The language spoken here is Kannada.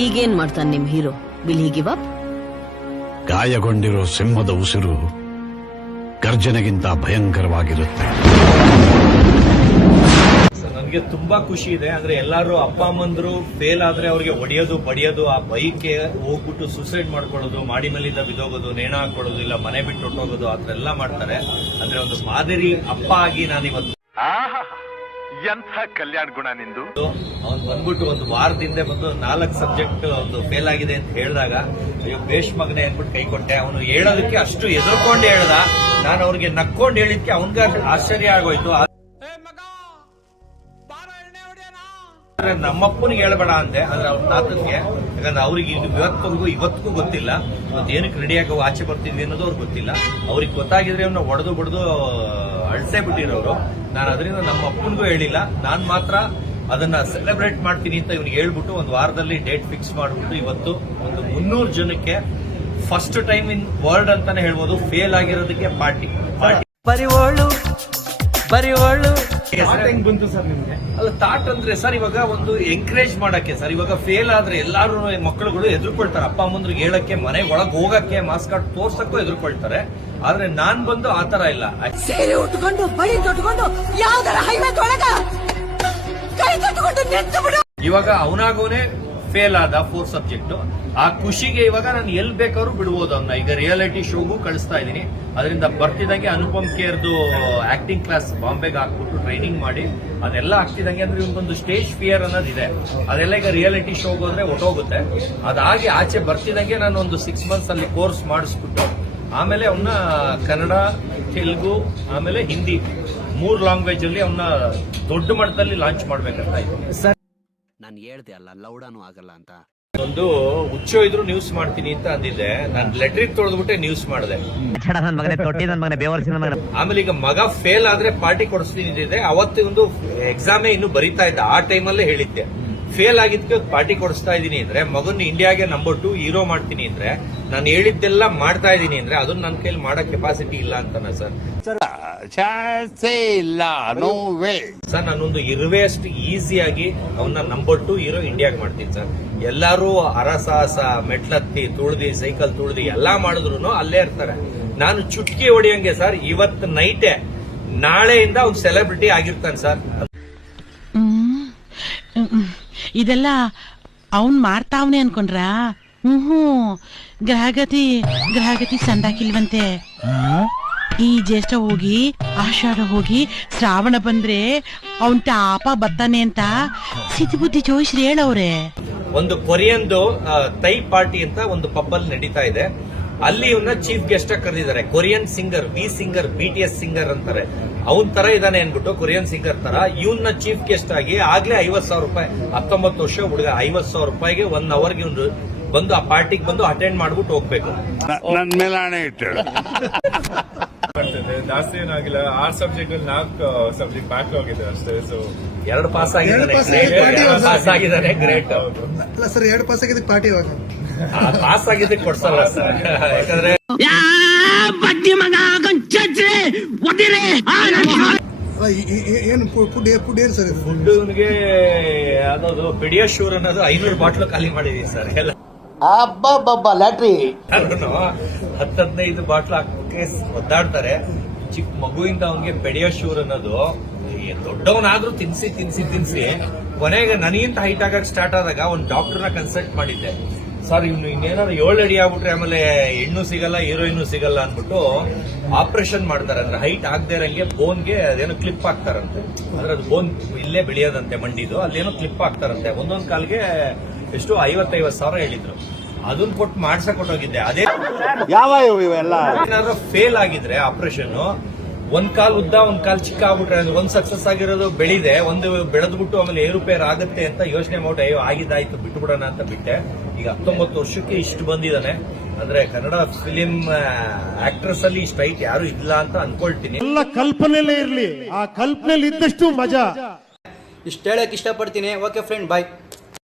ಈಗೇನ್ ಮಾಡ್ತಾನೆ ನಿಮ್ ಹೀರೋ? Will he give up? ಗಾಯಗೊಂಡಿರೋ ಸಿಂಹದ ಉಸಿರು ಗರ್ಜನೆಗಿಂತ ಭಯಂಕರವಾಗಿರುತ್ತೆ. ನನಗೆ ತುಂಬಾ ಖುಷಿ ಇದೆ. ಅಂದ್ರೆ ಎಲ್ಲಾರು ಅಪ್ಪ ಅಮ್ಮಂದ್ರು ಫೇಲ್ ಆದ್ರೆ ಅವ್ರಿಗೆ ಹೊಡೆಯೋದು ಬಡಿಯೋದು, ಆ ಬೈಕ್ಗೆ ಹೋಗ್ಬಿಟ್ಟು ಸೂಸೈಡ್ ಮಾಡ್ಕೊಳ್ಳೋದು, ಮಾಡಿ ಮೇಲಿಂದ ಬಿದ್ದೋಗೋದು, ನೇಣ ಹಾಕೊಳ್ಳೋದು, ಇಲ್ಲ ಮನೆ ಬಿಟ್ಟು ಹೊಟ್ಟೋಗೋದು, ಆ ಥರ ಎಲ್ಲ ಮಾಡ್ತಾರೆ. ಅಂದ್ರೆ ಒಂದು ಮಾದರಿ ಅಪ್ಪ ಆಗಿ ನಾನಿವತ್ತು ಎಂಥ ಕಲ್ಯಾಣ ಗುಣ ನಿಂದು. ಅವ್ನು ಬಂದ್ಬಿಟ್ಟು ಒಂದು ವಾರದಿಂದ ಬಂದು 4 ಸಬ್ಜೆಕ್ಟ್ ಒಂದು ಫೇಲ್ ಆಗಿದೆ ಅಂತ ಹೇಳಿದಾಗ ಅಯ್ಯೋ ಬೇಷ್ ಮಗನೆ ಅಂದ್ಬಿಟ್ಟು ಕೈ ಕೊಟ್ಟೆ. ಅವನು ಹೇಳೋದಕ್ಕೆ ಅಷ್ಟು ಎದುರ್ಕೊಂಡು ಹೇಳ್ದ. ನಾನು ಅವ್ರಿಗೆ ನಕ್ಕೊಂಡು ಹೇಳಿದ್ಕೆ ಅವನ್ಗ ಆಶ್ಚರ್ಯ ಆಗೋಯ್ತು. ನಮ್ಮಪ್ಪನಿಗೆ ಹೇಳ್ಬೇಡ ಅಂದೆ, ಅಂದ್ರೆ ಅವ್ರ ತಾತನ್ಗೆ. ಯಾಕಂದ್ರೆ ಅವ್ರಿಗೆ ಇವತ್ತಿಗೂ ಗೊತ್ತಿಲ್ಲ ಏನಕ್ಕೆ ರೆಡಿಯಾಗಿ ಆಚೆ ಬರ್ತಿದ್ವಿ ಅನ್ನೋದು ಅವ್ರಿಗೆ ಗೊತ್ತಿಲ್ಲ. ಅವ್ರಿಗೆ ಗೊತ್ತಾಗಿದ್ರೆ ಅವ್ನ ಹೊಡೆದು ಬಡ್ದು ಅಳ್ಸೇ ಬಿಟ್ಟಿರೋರು. ನಾನು ಅದರಿಂದ ನಮ್ಮ ಅಪ್ಪನಿಗೂ ಹೇಳಿಲ್ಲ. ನಾನ್ ಮಾತ್ರ ಅದನ್ನ ಸೆಲೆಬ್ರೇಟ್ ಮಾಡ್ತೀನಿ ಅಂತ ಇವ್ನಿಗೆ ಹೇಳ್ಬಿಟ್ಟು ಒಂದು ವಾರದಲ್ಲಿ ಡೇಟ್ ಫಿಕ್ಸ್ ಮಾಡ್ಬಿಟ್ಟು ಇವತ್ತು ಒಂದು 300 ಜನಕ್ಕೆ ಫಸ್ಟ್ ಟೈಮ್ ಇನ್ ವರ್ಲ್ಡ್ ಅಂತಾನೆ ಹೇಳ್ಬೋದು ಫೇಲ್ ಆಗಿರೋದಕ್ಕೆ ಪಾರ್ಟಿ. ಬಂತು ಸರ್ ನಿಮ್ಗೆ? ಅಲ್ಲ, ಥಾಟ್ ಅಂದ್ರೆ ಸರ್ ಇವಾಗ ಒಂದು ಎಂಕರೇಜ್ ಮಾಡಕ್ಕೆ ಸರ್. ಇವಾಗ ಫೇಲ್ ಆದ್ರೆ ಎಲ್ಲಾರು ಮಕ್ಕಳುಗಳು ಎದುರ್ಕೊಳ್ತಾರೆ. ಅಪ್ಪ ಅಮ್ಮಂದ್ರಿಗೆ ಹೇಳಕ್ಕೆ, ಮನೆ ಒಳಗೆ ಹೋಗಕ್ಕೆ, ಮಾಸ್ಕ್ ಕಾರ್ಡ್ ತೋರ್ಸಕ್ಕೂ ಎದುರ್ಕೊಳ್ತಾರೆ. ಆದ್ರೆ ನಾನ್ ಬಂದು ಆತರ ಇಲ್ಲ. ಸೇರೆ ಉಟ್ಕೊಂಡು ಬಳಿ ತೊಟ್ಕೊಂಡು ಯಾವ್ದಾರ ಹೈವೇ ತೊಳಗ ಕೈ ಕಟ್ಕೊಂಡು ನಿಂತು ಬಿಡು. ಇವಾಗ ಅವನಾಗೋನೆ ಫೇಲ್ ಆದ 4 ಸಬ್ಜೆಕ್ಟ್. ಆ ಖುಷಿಗೆ ಇವಾಗ ನಾನು ಎಲ್ಲಿ ಬೇಕಾದ್ರೂ ಬಿಡ್ಬೋದು ಅವನ್ನ. ಈಗ ರಿಯಾಲಿಟಿ ಶೋಗೂ ಕಳಿಸ್ತಾ ಇದೀನಿ. ಅದರಿಂದ ಬರ್ತಿದಂಗೆ ಅನುಪಮ್ ಖೇರ್ದು ಆಕ್ಟಿಂಗ್ ಕ್ಲಾಸ್ ಬಾಂಬೆಗೆ ಹಾಕ್ಬಿಟ್ಟು ಟ್ರೈನಿಂಗ್ ಮಾಡಿ ಅದೆಲ್ಲ ಆಗ್ತಿದಂಗೆ. ಅಂದ್ರೆ ಇವೊಂದು ಸ್ಟೇಜ್ ಫಿಯರ್ ಅನ್ನೋದಿದೆ. ಅದೆಲ್ಲ ಈಗ ರಿಯಾಲಿಟಿ ಶೋಗೆ ಹೋದ್ರೆ ಹೊಟ್ಟೋಗುತ್ತೆ. ಅದಾಗಿ ಆಚೆ ಬರ್ತಿದಂಗೆ ನಾನು ಒಂದು 6 ಮಂತ್ಸ್ ಅಲ್ಲಿ ಕೋರ್ಸ್ ಮಾಡಿಸ್ಬಿಟ್ಟು ಆಮೇಲೆ ಅವನ್ನ ಕನ್ನಡ, ತೆಲುಗು, ಆಮೇಲೆ ಹಿಂದಿ 3 ಲ್ಯಾಂಗ್ವೇಜ್ ಅಲ್ಲಿ ಅವನ್ನ ದೊಡ್ಡ ಮಟ್ಟದಲ್ಲಿ ಲಾಂಚ್ ಮಾಡ್ಬೇಕಂತ ಇದ್ದೀನಿ ಸರ್. ನಾನು ಹೇಳ್ದೆ ಅಲ್ಲ ಲೌಡಾನು ಆಗಲ್ಲ ಅಂತ. ಒಂದು ಹುಚ್ಚೋ ಇದ್ರು ನ್ಯೂಸ್ ಮಾಡ್ತೀನಿ ಅಂತ ಅಂದಿದ್ದೆ. ನಾನು ಲೆಟ್ರಿಕ್ ತೊಳೆದ್ಬಿಟ್ಟೆ ನ್ಯೂಸ್ ಮಾಡಿದೆ. ಆಮೇಲೆ ಈಗ ಮಗ ಫೇಲ್ ಆದ್ರೆ ಪಾರ್ಟಿ ಕೊಡಿಸ್ತೀನಿ ಅಂದಿದ್ದೆ. ಅವತ್ತು ಒಂದು ಎಕ್ಸಾಮೇ ಇನ್ನು ಬರೀತಾ ಇದ್ದ. ಆ ಟೈಮಲ್ಲೇ ಹೇಳಿದ್ದೆ ಫೇಲ್ ಆಗಿದ್ಕೆ ಪಾರ್ಟಿ ಕೊಡಿಸ್ತಾ ಇದೀನಿ ಅಂದ್ರೆ, ಮಗನ್ ಇಂಡಿಯಾಗೆ ನಂಬರ್ 2 ಹೀರೋ ಮಾಡ್ತೀನಿ ಅಂದ್ರೆ, ನಾನು ಹೇಳಿದ್ದೆಲ್ಲ ಮಾಡ್ತಾ ಇದೀನಿ ಅಂದ್ರೆ ಅದನ್ನ ನನ್ನ ಕೈಲಿ ಮಾಡೋ ಕೆಪಾಸಿಟಿ ಇಲ್ಲ ಅಂತಾನ ಸರ್. ಇಲ್ಲ, ನೋ ವೇ ಸರ್. ನಾನೊಂದು ಇರುವೆಷ್ಟು ಈಸಿಯಾಗಿ ಅವನ್ನ ನಂಬರ್ 2 ಹೀರೋ ಇಂಡಿಯಾಗೆ ಮಾಡ್ತೀನಿ ಸರ್. ಎಲ್ಲಾರು ಅರಸಾಹಸ, ಮೆಟ್ಲತ್ತಿ ತುಳ್ದಿ, ಸೈಕಲ್ ತುಳ್ದಿ ಎಲ್ಲಾ ಮಾಡಿದ್ರು ಅಲ್ಲೇ ಇರ್ತಾರೆ. ನಾನು ಚುಟ್ಕಿ ಹೊಡಿಯಂಗೆ ಸರ್. ಇವತ್ತು ನೈಟೇ ನಾಳೆಯಿಂದ ಅವ್ನು ಸೆಲೆಬ್ರಿಟಿ ಆಗಿರ್ತಾನೆ ಸರ್. ಇದೆಲ್ಲ ಅವನ್ ಮಾಡ್ತಾವನೆ ಅನ್ಕೊಂಡ್ರ? ಗ್ರಹಗತಿ ಸಂದಾಕಿಲ್ವಂತೆ. ಈ ಜ್ಯೇಷ್ಠ ಹೋಗಿ ಆಷಾಢ ಹೋಗಿ ಶ್ರಾವಣ ಬಂದ್ರೆ ಅವನ್ ತಾಪ ಬತ್ತಾನೆ ಅಂತ ಸಿದ್ಧಿ ಬುದ್ಧಿ ಜೋಯಿಸ್ರಿ ಹೇಳವ್ರೆ. ಒಂದು ಕೊರಿಯನ್ದು ತೈ ಪಾರ್ಟಿ ಅಂತ ಒಂದು ಪಬ್ಬಲ್ಲಿ ನಡೀತಾ ಇದೆ. ಅಲ್ಲಿ ಇವನ್ನ ಚೀಫ್ ಗೆಸ್ಟ್ ಆಗಿ ಕರೆದಿದ್ದಾರೆ. Korean singer, singer, BTS singer ಅಂತಾರೆ. ಅವನ್ ತರ ಇದಾನೆ ಅನ್ಬಿಟ್ಟು ಕೊರಿಯನ್ ಸಿಂಗರ್ ತರ ಇವನ್ನ ಚೀಫ್ ಗೆಸ್ಟ್ ಆಗಿ ಆಗ್ಲೇ 50,000 ರೂಪಾಯಿ, 19 ವರ್ಷ ಹುಡುಗ, 50,000 ರೂಪಾಯಿಗೆ 1 ಅವರ್ಗೆ ಇವ್ನು ಬಂದು ಆ ಪಾರ್ಟಿಗೆ ಬಂದು ಅಟೆಂಡ್ ಮಾಡ್ಬಿಟ್ಟು ಹೋಗ್ಬೇಕು. ನನ್ ಮೇಲೆ ಹಣೆ ಇಟ್ಟು ಜಾಸ್ತಿ ಏನಾಗಿಲ್ಲ. 6 ಸಬ್ಜೆಕ್ಟ್ 4 ಸಬ್ಜೆಕ್ಟ್ ಬ್ಯಾಕ್ ಹೋಗಿದೆ ಅಷ್ಟೇ. ಸೊ 2 ಪಾಸ್ ಆಗಿದ್ದಾನೆ. ಗ್ರೇಟ್. ಅಲ್ಲ ಸರ್, 2 ಪಾಸ್ ಆಗಿದ್ದಕ್ಕೆ ಪಾರ್ಟಿ ಇವಾಗ ಪಾಸ್ ಆಗಿದ್ದಕ್ಕೆ ಕೊಡ್ಸಲ್ಲ ಸರ್. ಯಾಕಂದ್ರೆ ಏನು ಫುಡ್ ಏನು ಸರ್? ಫುಡ್ ಇವನಿಗೆ ಯಾವ್ದು ಪಿಡಿಯಾಶೂರ್ ಅನ್ನೋದು 500 ಬಾಟ್ಲು ಖಾಲಿ ಮಾಡಿದೀವಿ ಸರ್. ಎಲ್ಲ ಲ್ಯಾಟ್ರಿ 10-15 ಬಾಟ್ಲು ಹಾಕಕ್ಕೆ ಒದ್ದಾಡ್ತಾರೆ. ಚಿಕ್ಕ ಮಗುವಿಂದ ಅವನಿಗೆ ಪೆಡಿಯಾಶೂರ್ ಅನ್ನೋದು ದೊಡ್ಡವನಾದ್ರೂ ತಿನ್ಸಿ ಕೊನೆಗೆ ನನಗಿಂತ ಹೈಟ್ ಆಗಕ್ಕೆ ಸ್ಟಾರ್ಟ್ ಆದಾಗ ಒಂದು ಡಾಕ್ಟರ್ನ ಕನ್ಸಲ್ಟ್ ಮಾಡಿದ್ದೆ. ಸರ್ ಇವ್ನು ಇನ್ನೇನಾದ್ರು 7 ಅಡಿ ಆಗ್ಬಿಟ್ರೆ ಆಮೇಲೆ ಹೆಣ್ಣು ಸಿಗಲ್ಲ, ಹೀರೋಯಿನ್ ಸಿಗಲ್ಲ ಅನ್ಬಿಟ್ಟು ಆಪರೇಷನ್ ಮಾಡ್ತಾರೆ. ಅಂದ್ರೆ ಹೈಟ್ ಆಗದೆ ಇರಂಗೆ ಬೋನ್ಗೆ ಅದೇನೋ ಕ್ಲಿಪ್ ಹಾಕ್ತಾರಂತೆ. ಅಂದ್ರೆ ಅದು ಬೋನ್ ಇಲ್ಲೇ ಬೆಳೆಯೋದಂತೆ ಮಂಡಿದು, ಅಲ್ಲೇನೋ ಕ್ಲಿಪ್ ಹಾಕ್ತಾರಂತೆ. ಒಂದೊಂದ್ ಕಾಲ್ಗೆ ಎಷ್ಟು 50,000 ಹೇಳಿದ್ರು. ಅದನ್ನ ಕೊಟ್ಟು ಮಾಡ್ಸಕ್ ಕೊಟ್ಟೋಗಿದ್ದೆ. ಅದೇ ಯಾವ ಇವೆಲ್ಲ ಏನಾದ್ರು ಫೇಲ್ ಆಗಿದ್ರೆ ಆಪರೇಷನ್, ಒಂದ್ ಕಾಲ್ ಉದ್ದ ಒಂದ್ ಕಾಲ್ ಚಿಕ್ಕ ಆಗ್ಬಿಟ್ರೆ, ಒಂದ್ ಸಕ್ಸಸ್ ಆಗಿರೋದು ಬೆಳಿದೆ, ಒಂದು ಬೆಳೆದ್ಬಿಟ್ಟು ಆಮೇಲೆ ಏರುಪೇರ್ ಆಗುತ್ತೆ ಅಂತ ಯೋಚನೆ ಮಾಡಿ ಆಗಿದ್ದಾಯ್ತು ಬಿಟ್ಬಿಡೋಣ ಅಂತ ಬಿಟ್ಟೆ. ಈಗ 19 ವರ್ಷಕ್ಕೆ ಇಷ್ಟು ಬಂದಿದ್ದಾನೆ. ಅಂದ್ರೆ ಕನ್ನಡ ಫಿಲಿಂ ಆಕ್ಟ್ರೆಸ್ ಅಲ್ಲಿ ಇಷ್ಟು ಹೈಟ್ ಯಾರು ಇಲ್ಲ ಅಂತ ಅನ್ಕೊಳ್ತೀನಿ. ಎಲ್ಲ ಕಲ್ಪನೆಯಲ್ಲೇ ಇರ್ಲಿ, ಆ ಕಲ್ಪನೆಯಲ್ಲಿ ಇದ್ದಷ್ಟು ಮಜಾ. ಇಷ್ಟ ಹೇಳಕ್ ಇಷ್ಟಪಡ್ತೀನಿ. ಓಕೆ ಫ್ರೆಂಡ್, ಬಾಯ್.